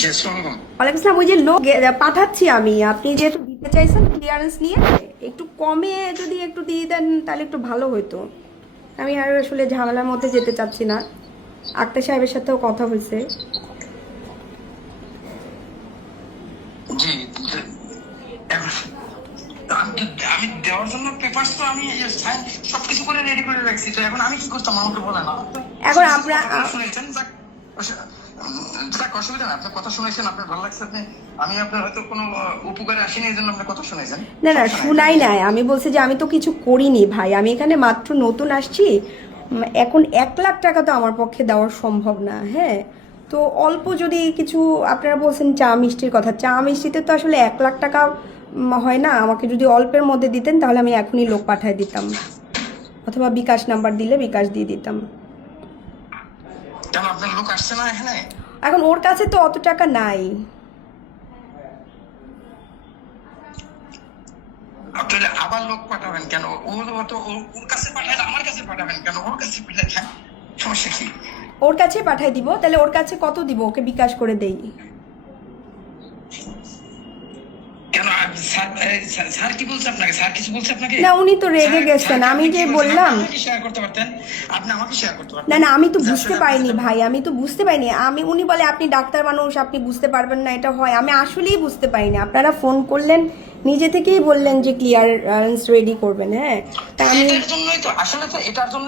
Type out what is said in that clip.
জি, আসসালামু আলাইকুম। ওয়ালাইকুম আসসালাম। ওই যে লোক পাঠাচ্ছি আমি, আপনি যেহেতু দিতে চাইছেন ক্লিয়ারেন্স নিয়ে, একটু কমে যদি একটু দিয়ে দেন তাহলে একটু ভালো হতো। আমি আর আসলে ঝামেলার মধ্যে যেতে চাচ্ছি না। আক্তার সাহেবের সাথেও কথা হয়েছে। জি, এখন আমি দেওয়ার জন্য পেপারস তো আমি সাইন সবকিছু করে রেডি করে রাখছি। তো এখন আমি কি করতাম আমাকে বলেন। এখন শুনছি, আমরা কথাগুলো শুনেছেন, যাক অসুবিধা না। আপনার কথা শুনেছেন, আপনার ভালো লাগছে। আমি আপনার হয়তো কোনো উপকারে আসিনি, এই জন্য আপনার কথা শুনেছেন। না না, সমস্যা নাই, শুনাই নাই। আমি বলছি যে আমি তো কিছু করিনি ভাই, আমি এখানে মাত্র নতুন আসছি। এখন 1 লাখ টাকা তো আমার পক্ষে দেওয়া সম্ভব না। হ্যাঁ, তো অল্প যদি কিছু, আপনারা বলছেন চা মিষ্টির কথা, চা মিষ্টিতে তো আসলে 1 লাখ টাকা হয় না। আমাকে যদি অল্পের মধ্যে দিতেন তাহলে আমি এখনই লোক পাঠিয়ে দিতাম, অথবা বিকাশ নাম্বার দিলে বিকাশ দিয়ে দিতাম। কেন আপনার লোক আসছে না এখানে? এখন ওর কাছে তো অত টাকা নাই। আপনি আবার লোক পাঠাবেন কেন? ওর কাছে পাঠালে আমার কাছে পাঠাবেন কেন? ওর কাছে পাঠালে সমস্যা কি? ওর কাছে পাঠিয়ে দিব। তাহলে ওর কাছে কত দিব, ওকে বিকাশ করে দেই? কেন স্যার কি বলছে আপনাকে? স্যার কিছু বলছে আপনাকে? না, উনি তো রেগে স্যার গেছেন। স্যারকে আমি আপনি যে কি বলছেন? বললাম, আমাকে শেয়ার করতে পারতেন। আপনি আমাকে শেয়ার করতে না পারতেন না, আমি তো যে বুঝতে আসলে পারিনি ভাই, আমি তো বুঝতে পারিনি। উনি বলে আপনি ডাক্তার মানুষ, আপনি বুঝতে পারবেন না, এটা হয়। আমি আসলেই বুঝতে পারিনি। আপনারা ফোন করলেন, নিজে থেকেই বললেন যে ক্লিয়ারেন্স রেডি করবেন। হ্যাঁ, তা আমি এটার জন্যই তো আসলে তো এটার জন্য